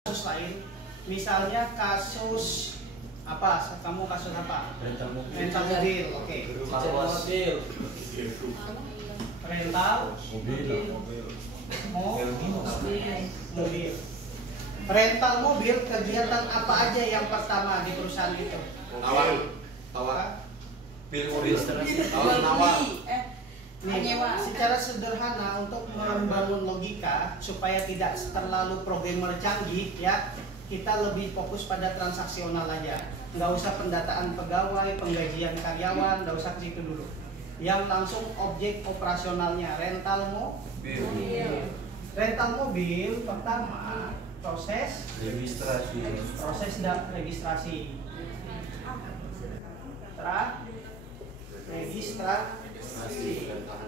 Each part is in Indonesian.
kasus lain, misalnya kasus apa? Kamu kasus apa? Rental mobil. Rental mobil, oke. Mobil. Rental mobil. Mobil. Rental mobil, kegiatan apa aja yang pertama di perusahaan itu? Tawar. Mobil Tawar. Nih, secara sederhana untuk membangun logika supaya tidak terlalu programmer canggih ya, kita lebih fokus pada transaksional aja. Nggak usah pendataan pegawai, penggajian karyawan, nggak usah ke situ dulu. Yang langsung objek operasionalnya, rental mobil. Rental mobil pertama proses registrasi. Registrasi.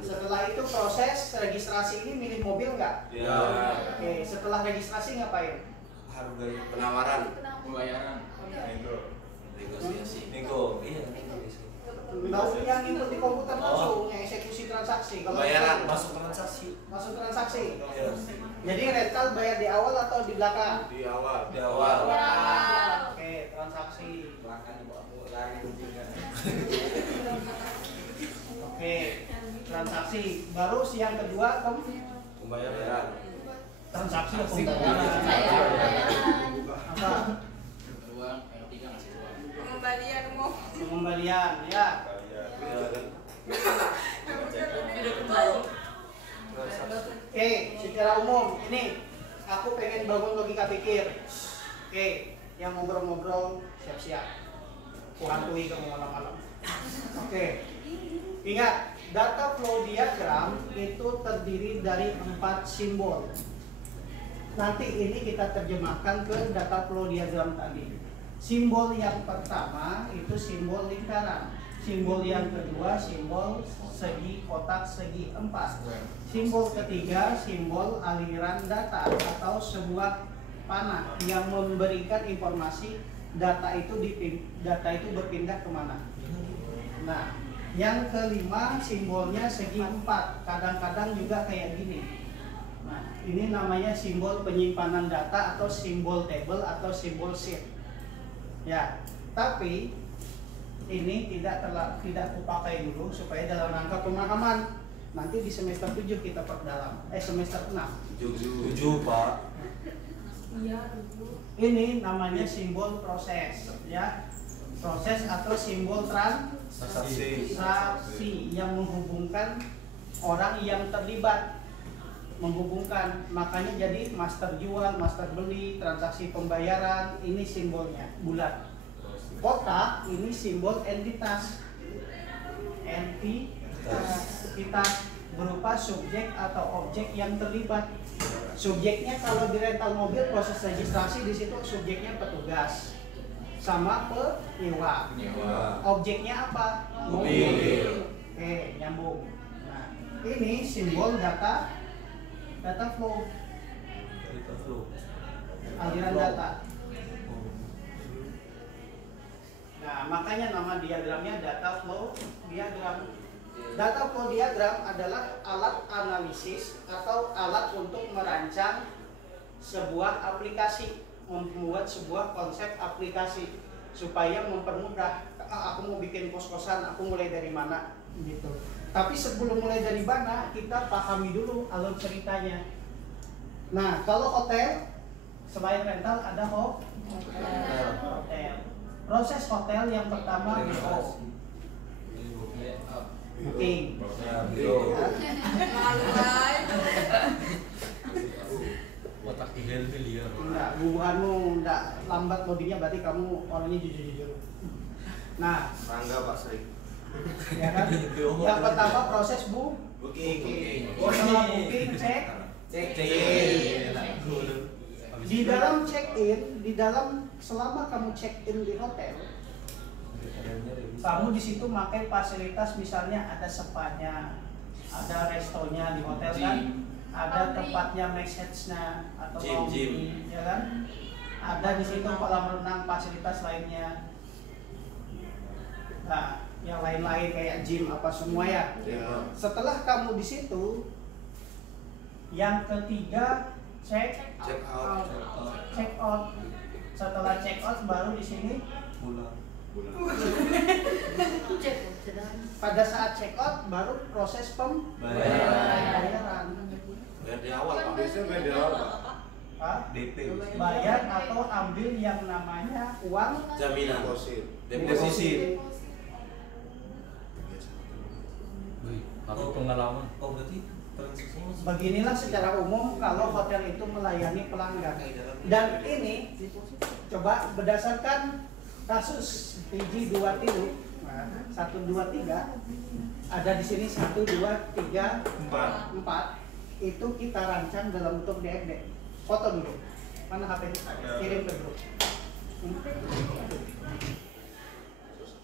Setelah itu proses registrasi ini milih mobil nggak? Ya. Oke, setelah registrasi ngapain? Harga penawaran. Pembayaran. Negosiasi. Iya. Tahu yang input di komputer langsung, yang eksekusi transaksi. Kalau Pembayaran. Masuk transaksi. Masuk transaksi. Ya. Jadi rental bayar di awal atau di belakang? Di awal. Oke, transaksi. Oke, transaksi. Baru yang kedua kamu Pembayaran. transaksi atau pembayaran? Apa? Uang, yang ketiga ngasih uang. Pengembalian ya. Oke, secara umum ini aku pengen bangun logika pikir. Oke, yang ngobrol-ngobrol siap-siap. Kuhantui kamu malam-malam. Oke, ingat data flow diagram itu terdiri dari 4 simbol. Nanti ini kita terjemahkan ke data flow diagram tadi. Simbol yang pertama itu simbol lingkaran. Simbol yang kedua simbol segi kotak segi empat. Simbol ketiga simbol aliran data atau sebuah panah yang memberikan informasi data itu berpindah kemana. Nah, yang kelima simbolnya segi empat. Kadang-kadang juga kayak gini. Nah, ini namanya simbol penyimpanan data atau simbol table atau simbol sheet. Ya, tapi ini tidak kupakai dulu supaya dalam rangka pemahaman. Nanti di semester 7 kita perdalam. Semester 6. 7, Pak. Iya, Ini namanya simbol proses, ya. Proses atau simbol transaksi yang menghubungkan orang yang terlibat. Menghubungkan, makanya jadi master jual, master beli, transaksi pembayaran, ini simbolnya bulat. Kotak ini simbol entitas. Entitas berupa subjek atau objek yang terlibat. Subjeknya kalau di rental mobil proses registrasi di situ subjeknya petugas sama penyewa. Objeknya apa? Mobil. Oke, nyambung. Nah, ini simbol data flow. Aliran data. Nah, makanya nama diagramnya data flow diagram. Data flow diagram adalah alat analisis atau alat untuk merancang sebuah aplikasi, membuat sebuah konsep aplikasi supaya mempermudah. Aku mau bikin kos-kosan, aku mulai dari mana gitu. Tapi sebelum mulai dari mana, kita pahami dulu alur ceritanya. Nah, kalau hotel selain rental ada hotel. Proses hotel yang pertama booking. Otak tiga miliar. Enggak, bubuhanmu enggak lambat loadingnya, berarti kamu orangnya jujur-jujur. Nah, Rangga Pak Sri. ya kan? Yang pertama proses booking. Setelah booking check in. Di dalam check in, selama kamu check in di hotel, kamu di situ pakai fasilitas, misalnya ada spanya, ada restonya di hotel kan, ada tempatnya massage-nya atau Gym. ya kan, ada di situ kolam renang, fasilitas lainnya. Nah, yang lain-lain kayak gym apa semua ya. Ya. Setelah kamu di situ, yang ketiga check Check out. check out. Setelah check out baru di sini Pulang. Cek sedang. pada saat check out baru proses Bayaran. pembayaran. Biar di awal Pak. Biasanya main di awal, Pak. Hah? DP. Bayar atau ambil yang namanya uang Jaminan. Deposit. Deposit. Wih, aku pengalaman. Oh berarti transaksinya masih. Beginilah secara umum kalau hotel itu melayani pelanggan. Dan ini coba berdasarkan kasus PG 23 123 ada di sini 1 2 3 4 itu kita rancang dalam bentuk DFD. Foto dulu. Mana HP-nya? Kirim ke grup.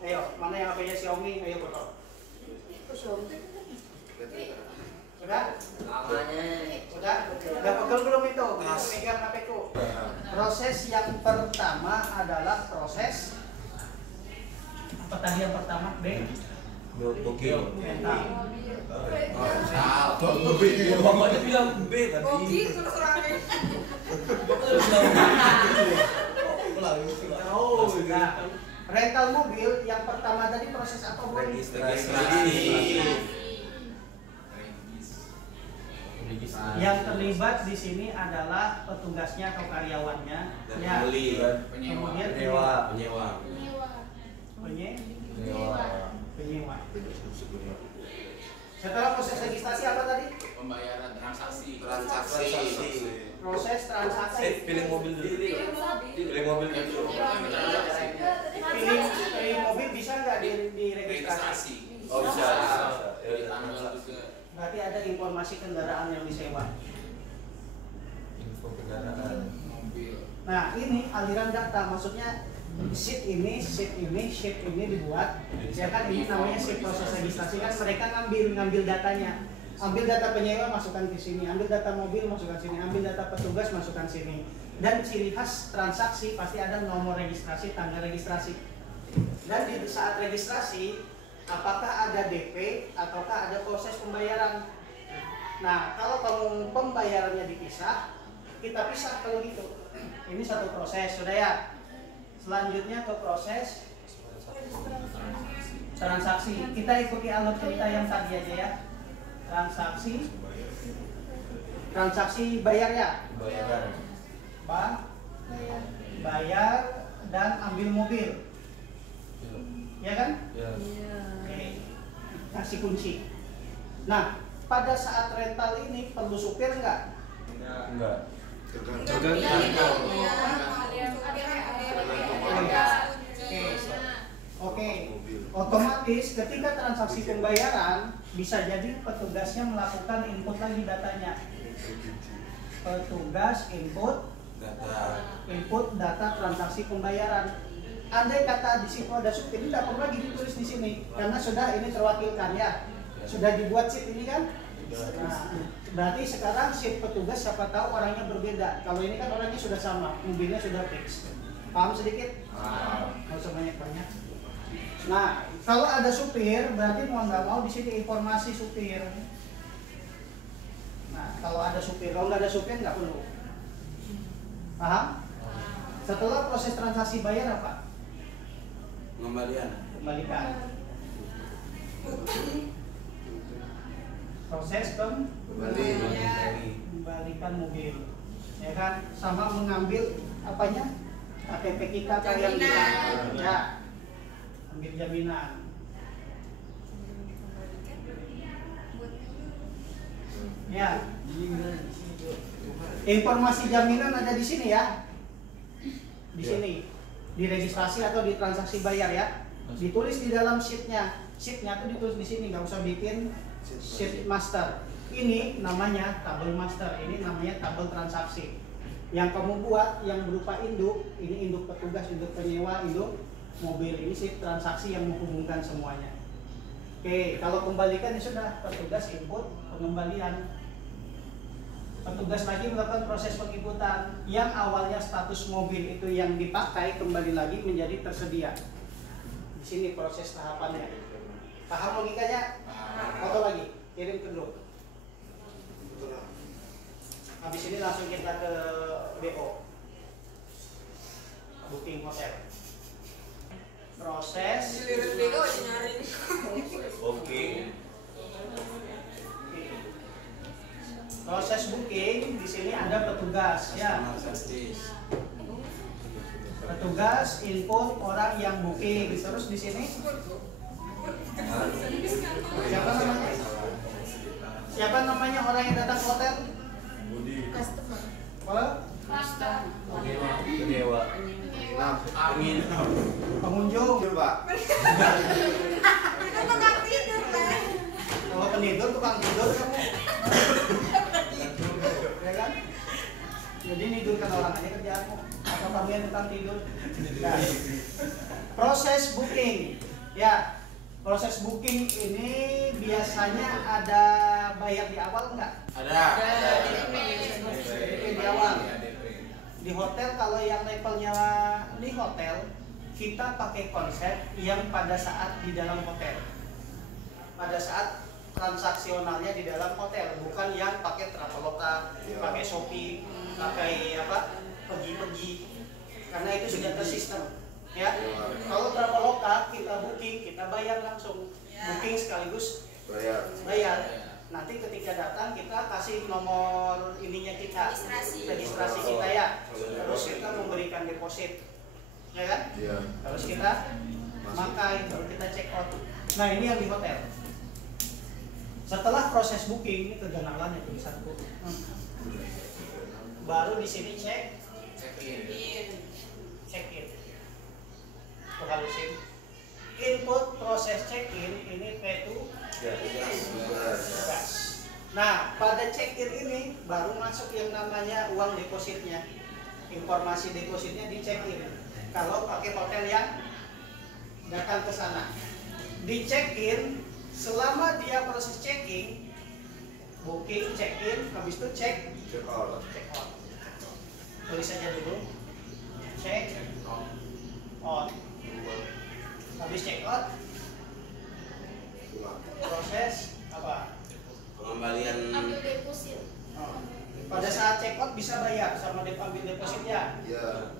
Ayo, mana yang HP-nya Xiaomi? Ayo foto. Sudah? Udah? Udah pegel belum itu? Pegang HP-ku. Proses yang pertama adalah proses apa tadi yang pertama? B. Booking. Mental. Bapaknya bilang B tadi. Oke, terus rame. Nah, rental mobil yang pertama tadi proses apa, Boy? Registrasi. Yang terlibat di sini adalah petugasnya atau karyawannya, Dan ya. pembeli. Kemudian Penyewa. Penyewa. penyewa. Setelah proses registrasi apa tadi? Pembayaran transaksi. Proses transaksi. Pilih mobil dulu. Pilih mobil dulu. Pilih mobil bisa nggak di registrasi? Oh bisa. Berarti ada informasi kendaraan yang disewa. Info kendaraan. Nah, ini aliran data, maksudnya sheet ini dibuat, ya kan, ini namanya sheet proses registrasi kan, mereka ngambil datanya, ambil data penyewa masukkan ke sini, ambil data mobil masukkan sini, ambil data petugas masukkan sini, dan ciri khas transaksi pasti ada nomor registrasi, tanggal registrasi, dan di saat registrasi apakah ada DP ataukah ada proses pembayaran. Nah, kalau pembayarannya dipisah, kita pisah kalau gitu. Ini satu proses, sudah ya. Selanjutnya ke proses transaksi. Kita ikuti alur cerita yang tadi aja ya. Transaksi bayar ya. Bayar dan ambil mobil. Ya kan? Ya. Oke. Kasih kunci. Nah, pada saat rental ini perlu supir nggak? Enggak. Oke. Otomatis ketika transaksi pembayaran bisa jadi petugasnya melakukan input lagi datanya. Petugas input data transaksi pembayaran. Andai kata di situ ada supir, tidak perlu lagi ditulis di sini karena sudah ini terwakilkan ya. Sudah dibuat sheet ini kan? Nah, berarti sekarang sheet petugas siapa tahu orangnya berbeda. Kalau ini kan orangnya sudah sama, mobilnya sudah fix. Paham sedikit? Nggak usah banyak-banyak. Nah, kalau ada supir, berarti mau nggak mau di sini informasi supir. Nah, kalau ada supir, kalau nggak ada supir nggak perlu. Paham? Setelah proses transaksi bayar apa? Kembalikan. Proses kembalikan mobil, ya kan? Sama mengambil apanya? KTP kita kayak ya, ambil jaminan. Ya, informasi jaminan ada di sini ya, di sini, di registrasi atau di transaksi bayar ya, ditulis di dalam sheetnya tuh ditulis di sini, nggak usah bikin sheet master. Ini namanya tabel master, ini namanya tabel transaksi. Yang kamu buat yang berupa induk, ini induk petugas, induk penyewa, induk mobil, ini sheet transaksi yang menghubungkan semuanya. Oke, kalau kembalikan ya sudah, petugas input pengembalian. Petugas lagi melakukan proses penginputan. Yang awalnya status mobil itu yang dipakai kembali lagi menjadi tersedia. Di sini proses tahapannya. Paham logikanya? Foto lagi, kirim ke grup. Habis ini langsung kita ke BO, booking hotel. Proses Lirik bego aja nyari. Oke. proses booking di sini ada petugas ya. Petugas input orang yang booking. Terus di sini siapa namanya? Siapa namanya orang yang datang ke hotel? Customer. Apa? Penyewa. Angin. Pengunjung. Pak. Mereka nggak tidur lah. Kalau penidur tukang tidur kamu. Ya kan? Jadi nidurkan orang aja kerjaanmu. Atau kamu yang tukang tidur. Nah, proses booking. Ya, proses booking ini biasanya ada bayar di awal enggak? Ada. DP di awal. Di hotel kalau yang levelnya di hotel kita pakai konsep yang pada saat di dalam hotel. Pada saat transaksionalnya di dalam hotel, bukan yang pakai Traveloka, pakai Shopee, pakai apa? Pergi-pergi. Karena itu sudah tersistem. Ya. Kalau Traveloka kita booking, kita bayar langsung. Booking sekaligus bayar. Nanti ketika datang kita kasih nomor ininya kita, registrasi kita ya. Terus kita memberikan deposit, ya kan? Iya. Terus kita makai, baru kita check out. Nah ini yang di hotel. Setelah proses booking, ini keganalan ya tulisanku. Baru di sini check in. Halusin. Input proses check in ini P2 gas. Nah, pada check-in ini baru masuk yang namanya uang depositnya. Informasi depositnya di check-in. Kalau pakai hotel yang datang ke sana. Di check-in, selama dia proses checking, booking, check-in, habis itu check out. Tulis saja dulu. Check out. Habis check out, proses apa? Pengembalian. Ambil deposit. Pada saat check out bisa bayar sama ambil deposit ya. Iya.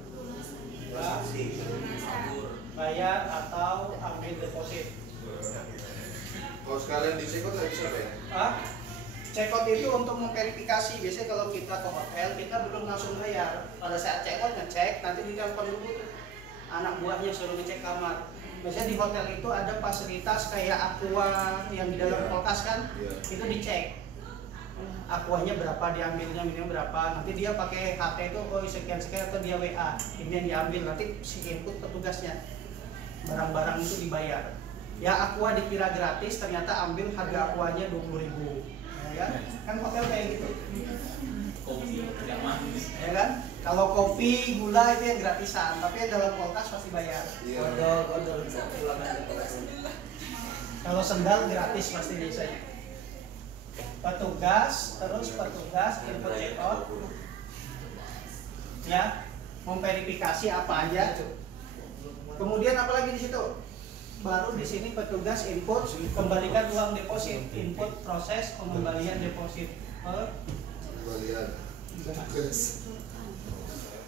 Bayar atau ambil deposit. Kalau sekalian di check out nggak bisa ya? Check out itu untuk memverifikasi. Biasanya kalau kita ke hotel kita belum langsung bayar. Pada saat check out ngecek, nanti ditelepon dulu anak buahnya suruh ngecek kamar. Biasanya di hotel itu ada fasilitas kayak aqua yang di dalam kulkas kan, itu dicek. Aquanya berapa, diambilnya minum berapa, nanti dia pakai HP itu oh sekian atau dia WA, ini yang diambil, nanti si input petugasnya. Barang-barang itu dibayar. Ya aqua dikira gratis, ternyata ambil harga aquanya 20.000. Ya kan hotel kayak gitu. Kopi tidak manis. Ya kan? Kalau kopi, gula itu yang gratisan, tapi yang dalam kulkas pasti bayar. Kalau sendal gratis pasti biasanya. Petugas, terus petugas input check out. Ya, memverifikasi apa aja. Kemudian apa lagi di situ? Baru di sini petugas input kembalikan uang deposit, input proses pengembalian deposit.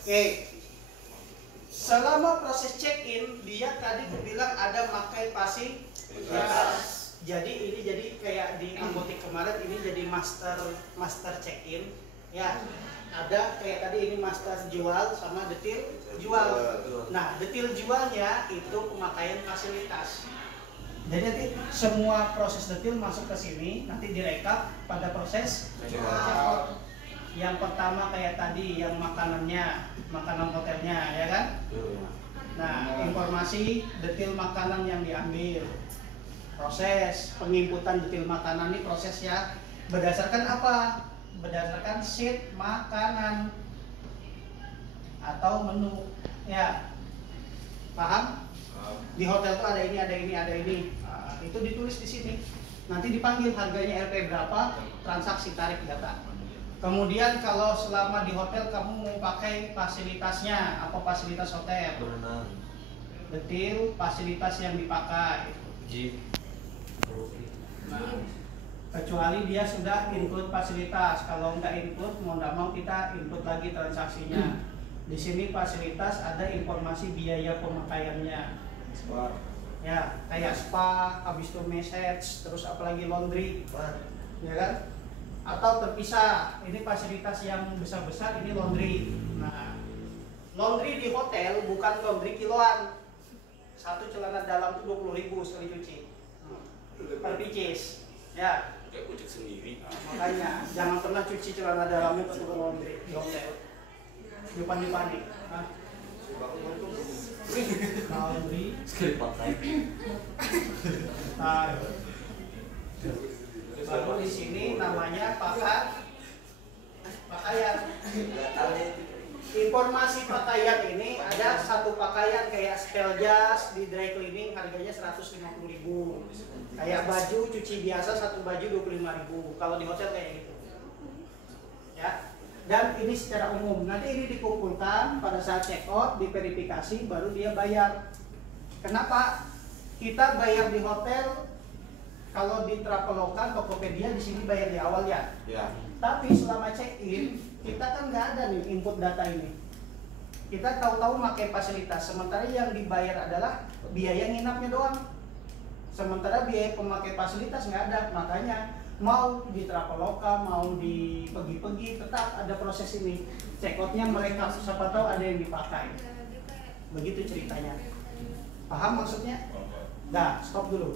Oke. Selama proses check-in, dia tadi bilang ada makai fasilitas. Jadi ini jadi kayak di Anggotik kemarin ini jadi master check-in. Ya. Ada kayak tadi ini master jual sama detail jual. Nah, detail jualnya itu pemakaian fasilitas. Jadi nanti semua proses detail masuk ke sini, nanti direkap pada proses check out. Yang pertama kayak tadi yang makanannya, makanan hotelnya ya kan? Nah, informasi detail makanan yang diambil. Proses penginputan detail makanan ini prosesnya berdasarkan apa? Berdasarkan sheet makanan atau menu. Ya. Paham? Di hotel tuh ada ini, ada ini, ada ini. Nah, itu ditulis di sini. Nanti dipanggil harganya RP berapa, transaksi tarik data. Kemudian kalau selama di hotel kamu mau pakai fasilitasnya, apa fasilitas hotel? Berenang. Detail fasilitas yang dipakai. Jeep. Nah, kecuali dia sudah include fasilitas. Kalau nggak include, mau nggak mau kita input lagi transaksinya. Di sini fasilitas ada informasi biaya pemakaiannya. Ya, kayak spa, habis itu massage, terus apalagi laundry, ya kan? Atau terpisah, ini fasilitas yang besar-besar, ini laundry. Nah, laundry di hotel bukan laundry kiloan. Satu celana dalam itu 20.000 sekali cuci, per pieces. Ya. Kayak kucing sendiri. Makanya jangan pernah cuci celana dalamnya ke tukang laundry di hotel. Dia panik-panik. Laundry Sekali pakai. Nah, baru di sini namanya pakaian. Informasi pakaian ini ada satu pakaian kayak style jas di dry cleaning harganya 150.000. Kayak baju cuci biasa satu baju 25.000. Kalau di hotel kayak gitu. Ya. Dan ini secara umum. Nanti ini dikumpulkan pada saat check out, diverifikasi, baru dia bayar. Kenapa? Kita bayar di hotel, kalau di Traveloka, Tokopedia di sini bayar di awal ya. Ya. Tapi selama check-in, kita kan nggak ada nih input data ini. Kita tahu-tahu pakai fasilitas, sementara yang dibayar adalah biaya nginapnya doang. Sementara biaya pemakai fasilitas nggak ada, makanya mau di Traveloka, mau di pergi-pergi, tetap ada proses ini. Check out-nya mereka, siapa tahu ada yang dipakai. Begitu ceritanya. Paham maksudnya? Nah, stop dulu.